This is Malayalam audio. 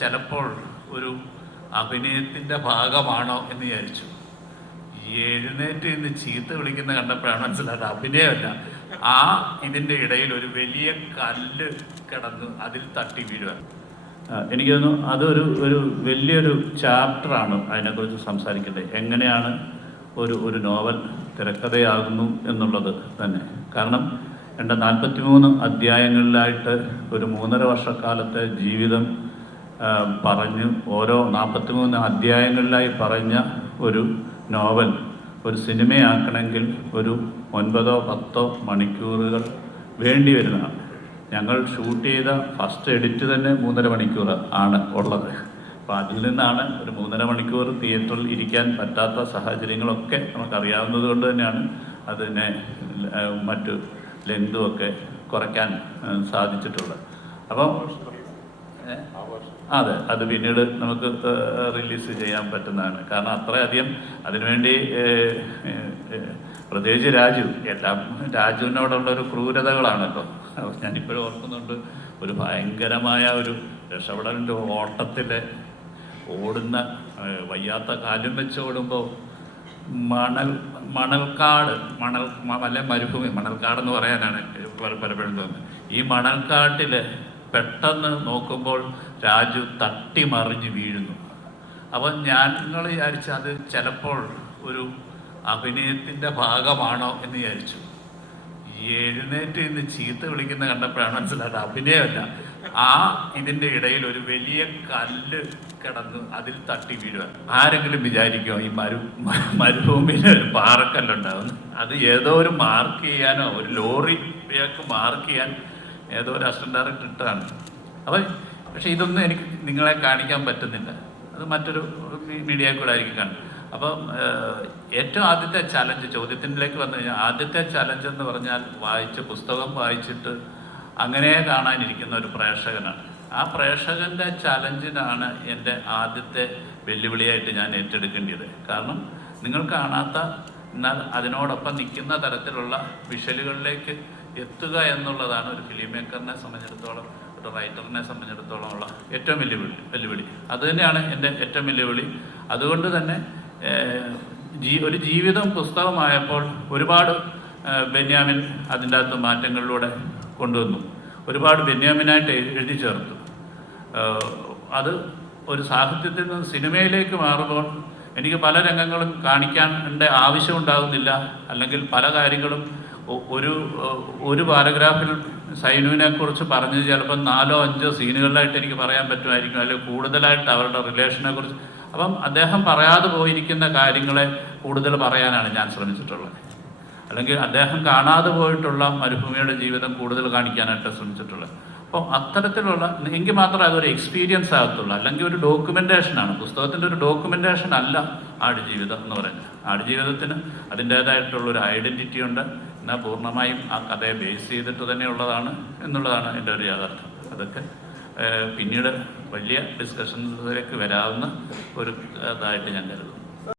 ചിലപ്പോൾ ഒരു അഭിനയത്തിൻ്റെ ഭാഗമാണോ എന്ന് വിചാരിച്ചു. എഴുന്നേറ്റ് ഇന്ന് ചീത്ത വിളിക്കുന്ന കണ്ടപ്പോഴാണ് മനസ്സിലായത് അഭിനയമല്ല. ഇതിൻ്റെ ഇടയിൽ ഒരു വലിയ കല്ല് കിടന്ന് അതിൽ തട്ടി വീഴുക. എനിക്ക് തോന്നുന്നു അതൊരു വലിയൊരു ചാപ്റ്ററാണ് അതിനെക്കുറിച്ച് സംസാരിക്കേണ്ടത്. എങ്ങനെയാണ് ഒരു നോവൽ തിരക്കഥയാകുന്നു എന്നുള്ളത് തന്നെ. കാരണം 43 അധ്യായങ്ങളിലായിട്ട് ഒരു 3.5 വർഷക്കാലത്തെ ജീവിതം പറഞ്ഞ് ഓരോ 43 അധ്യായങ്ങളിലായി പറഞ്ഞ ഒരു നോവൽ ഒരു സിനിമയാക്കണമെങ്കിൽ ഒരു 9-10 മണിക്കൂറുകൾ വേണ്ടി വരുന്നതാണ്. ഞങ്ങൾ ഷൂട്ട് ചെയ്ത ഫസ്റ്റ് എഡിറ്റ് തന്നെ 3.5 മണിക്കൂർ ആണ് ഉള്ളത്. അപ്പോൾ അതിൽ നിന്നാണ് ഒരു 3.5 മണിക്കൂർ തിയേറ്ററിൽ ഇരിക്കാൻ പറ്റാത്ത സാഹചര്യങ്ങളൊക്കെ നമുക്കറിയാവുന്നത് കൊണ്ട് തന്നെയാണ് അതിനെ മറ്റു ലെങ്തുമൊക്കെ കുറയ്ക്കാൻ സാധിച്ചിട്ടുള്ളത്. അപ്പം അതെ, അത് പിന്നീട് നമുക്ക് റിലീസ് ചെയ്യാൻ പറ്റുന്നതാണ്. കാരണം അത്രയധികം അതിനുവേണ്ടി പ്രത്യേകിച്ച് രാജുവിനോടുള്ളൊരു ക്രൂരതകളാണല്ലോ. ഞാനിപ്പോഴും ഓർക്കുന്നുണ്ട്, ഒരു ഭയങ്കരമായ ഒരു രക്ഷപ്പെടലിൻ്റെ ഓട്ടത്തിൽ ഓടുന്ന വയ്യാത്ത കാലും വെച്ച് ഓടുമ്പോൾ മണൽക്കാട് അല്ലെ മരുഭൂമി, മണൽക്കാടെന്ന് പറയാനാണ് പലപ്പോഴും തോന്നുന്നത്. ഈ മണൽക്കാട്ടിൽ പെട്ടെന്ന് നോക്കുമ്പോൾ രാജു തട്ടി മറിഞ്ഞ് വീഴുന്നു. അപ്പം ഞങ്ങൾ വിചാരിച്ചു അത് ചിലപ്പോൾ ഒരു അഭിനയത്തിൻ്റെ ഭാഗമാണോ എന്ന് വിചാരിച്ചു. എഴുന്നേറ്റ് ഇന്ന് ചീത്ത വിളിക്കുന്ന കണ്ടപ്പോഴാണ് മനസ്സിലായത് അഭിനയമല്ല. ഇതിൻ്റെ ഇടയിൽ ഒരു വലിയ കല്ല് കിടന്ന് അതിൽ തട്ടി വീഴുക. ആരെങ്കിലും വിചാരിക്കുമോ ഈ മരുഭൂമിയിൽ ഒരു പാറക്കല്ലുണ്ടാവുന്നു? അത് ഏതോ ഒരു മാർക്ക് ചെയ്യാനോ ഒരു ലോറിയൊക്കെ മാർക്ക് ചെയ്യാൻ ഏതോ ഒരു അസിസ്റ്റന്റ് ഡയറക്ടർ ഇട്ടാണ്. പക്ഷെ ഇതൊന്നും എനിക്ക് നിങ്ങളെ കാണിക്കാൻ പറ്റുന്നില്ല. അത് മറ്റൊരു മീഡിയ കൂടെ ആയിരിക്കും കാണും. അപ്പം ഏറ്റവും ആദ്യത്തെ ചലഞ്ച്, ചോദ്യത്തിലേക്ക് വന്നു കഴിഞ്ഞാൽ ആദ്യത്തെ ചലഞ്ച് എന്ന് പറഞ്ഞാൽ പുസ്തകം വായിച്ചിട്ട് അങ്ങനെ കാണാനിരിക്കുന്ന ഒരു പ്രേക്ഷകനാണ്. ആ പ്രേക്ഷകൻ്റെ ചലഞ്ചിനാണ് എൻ്റെ ആദ്യത്തെ വെല്ലുവിളിയായിട്ട് ഞാൻ ഏറ്റെടുക്കേണ്ടത്. കാരണം നിങ്ങൾ കാണാത്ത എന്നാൽ അതിനോടൊപ്പം നിൽക്കുന്ന തരത്തിലുള്ള വിഷ്വലുകളിലേക്ക് എത്തുക എന്നുള്ളതാണ് ഒരു ഫിലിം മേക്കറിനെ സംബന്ധിച്ചിടത്തോളം, ഒരു റൈറ്ററിനെ സംബന്ധിച്ചിടത്തോളം ഉള്ള ഏറ്റവും വെല്ലുവിളി. അതുതന്നെയാണ് എൻ്റെ ഏറ്റവും വെല്ലുവിളി. അതുകൊണ്ട് തന്നെ ഒരു ജീവിതം പുസ്തകമായപ്പോൾ ഒരുപാട് ബെന്യാമിൻ അതിൻ്റെ അകത്ത് മാറ്റങ്ങളിലൂടെ കൊണ്ടുവന്നു. ഒരുപാട് ബെന്യാമിനായിട്ട് എഴുതി ചേർത്തു. അത് ഒരു സാഹിത്യത്തിൽ നിന്ന് സിനിമയിലേക്ക് മാറുമ്പോൾ എനിക്ക് പല രംഗങ്ങളും കാണിക്കാനുള്ള ആവശ്യമുണ്ടാകുന്നില്ല. അല്ലെങ്കിൽ പല കാര്യങ്ങളും ഒരു പാരഗ്രാഫിൽ സൈനുവിനെ കുറിച്ച് പറഞ്ഞത് ചിലപ്പോൾ 4-5 സീനുകളിലായിട്ട് എനിക്ക് പറയാൻ പറ്റുമായിരിക്കും, അല്ലെങ്കിൽ കൂടുതലായിട്ട് അവരുടെ റിലേഷനെ കുറിച്ച്. അപ്പം അദ്ദേഹം പറയാതെ പോയിരിക്കുന്ന കാര്യങ്ങളെ കൂടുതൽ പറയാനാണ് ഞാൻ ശ്രമിച്ചിട്ടുള്ളത്. അല്ലെങ്കിൽ അദ്ദേഹം കാണാതെ പോയിട്ടുള്ള മരുഭൂമിയുടെ ജീവിതം കൂടുതൽ കാണിക്കാനായിട്ട് ശ്രമിച്ചിട്ടുള്ളത്. അപ്പം അത്തരത്തിലുള്ള എങ്കിൽ മാത്രമേ അതൊരു എക്സ്പീരിയൻസ് ആകത്തുള്ളൂ. അല്ലെങ്കിൽ ഒരു ഡോക്യുമെൻറ്റേഷനാണ്, പുസ്തകത്തിൻ്റെ ഒരു ഡോക്യുമെൻറ്റേഷൻ അല്ല ആടുജീവിതം എന്ന് പറയുന്നത്. ആടുജീവിതത്തിന് അതിൻ്റേതായിട്ടുള്ളൊരു ഐഡൻറ്റിറ്റി ഉണ്ട്. എന്നാൽ പൂർണ്ണമായും ആ കഥയെ ബേസ് ചെയ്തിട്ട് തന്നെയുള്ളതാണ് എന്നുള്ളതാണ് എൻ്റെ ഒരു യാഥാർത്ഥ്യം. അതൊക്കെ പിന്നീട് വലിയ ഡിസ്കഷൻസിലേക്ക് വരാവുന്ന ഒരു ഇതായിട്ട് ഞാൻ കരുതുന്നു.